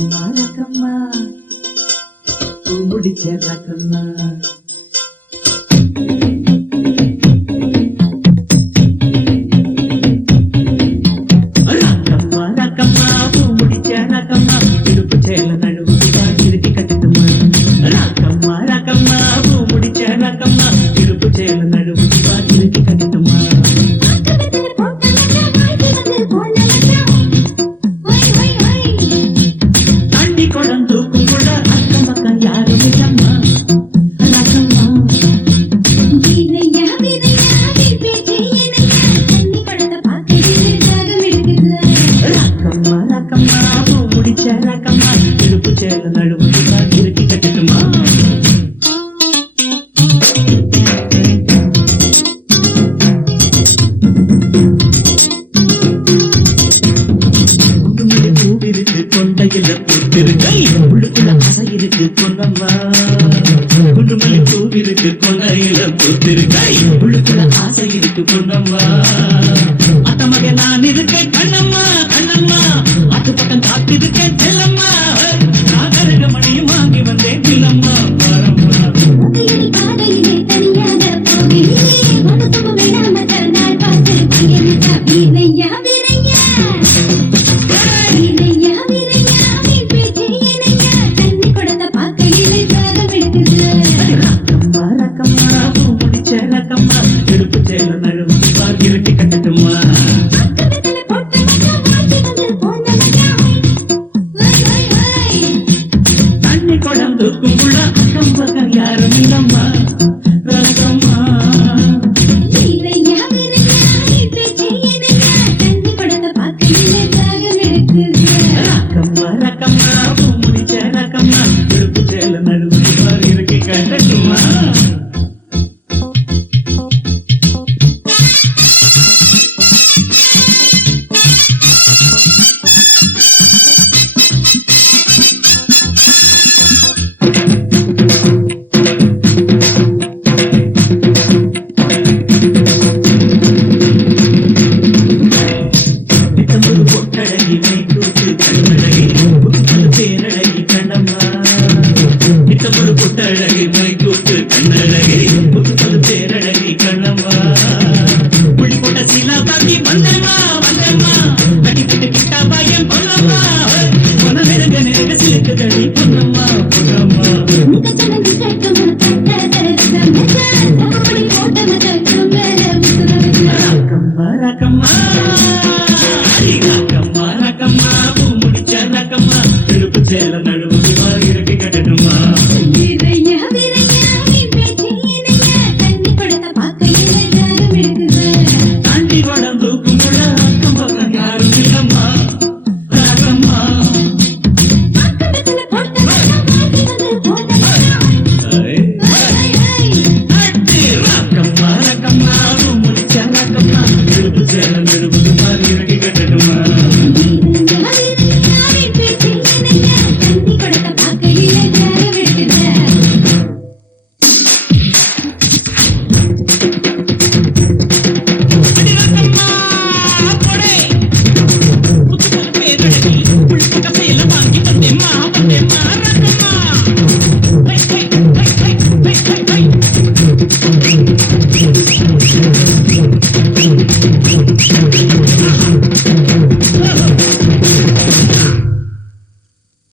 ரக்கம்மா ரக்கம்மா பூ முடிச்ச ரக்கம்மா ரக்கம்மா ரக்கம்மா பூ முடிச்ச ரக்கம்மா இடுப்பு சேல நடுவு திருட்டி கட்டுமா ரக்கம்மா ரக்கம்மா பூ முடிச்ச ரக்கம்மா இடுப்பு சேல நடுவு திருட்டி கட்டுமா குடம் தூக்கும் கூட அக்கம் பக்கம் யாரும் இல்லம்மா ரக்கம்மா ரக்கம்மா ரக்கம்மா பூ முடிச்ச ரக்கம்மா இடுப்பு சேல நடுவு திருட்டி கட்டுமா பூவிருக்கு கொண்டையில பூத்திருக்கை உள்ளுக்குள்ள ஆசை இருக்கு பொன்னம்மா குண்டுமல்லி பூவிருக்கு கொண்டையில பூத்திருக்கை உள்ளுக்குள்ள ஆசை இருக்கு பொன்னம்மா அத்த மகன் நான் இருக்கேன் கண்ணம்மா கண்ணம்மா அத்து பக்கம் காத்திருக்கேன் செல்லம்மா நான் கருக மணியும் வாங்கி வந்தேன் இல்லம்மா பாரம்மா இடுப்பு சேல நழுவு இருட்டி கட்டட்டுமா தண்ணி குடம் தூக்கும் கூட அக்கம் பக்கம் யாரும் இல்லம்மா ரக்கம்மா ரக்கம்மா ரக்கம்மா பூ முடிச்ச ரக்கம்மா இடுப்பு சேல நழுவு இருட்டி கட்டட்டுமா புட்டழகி மைக்கூட்டு கண்ணழகி புது பேரழகி கண்ணம்மா புள்ளி போட்ட சீலா பாக்கி வந்தம்மா வந்தம்மா கட்டி போட்டு கிட்டா பாயம் பொன்னம்மா பொன்ன நெருங்க நெருங்க சிலுக்கு கடி பொன்னம்மா பொன்னம்மா ரக்கம்மா ரக்கம்மா ரக்கம்மா ரக்கம்மா பூ முடிச்ச ரக்கம்மா இடுப்பு சேல நடுவு இருட்டி கட்டட்டுமா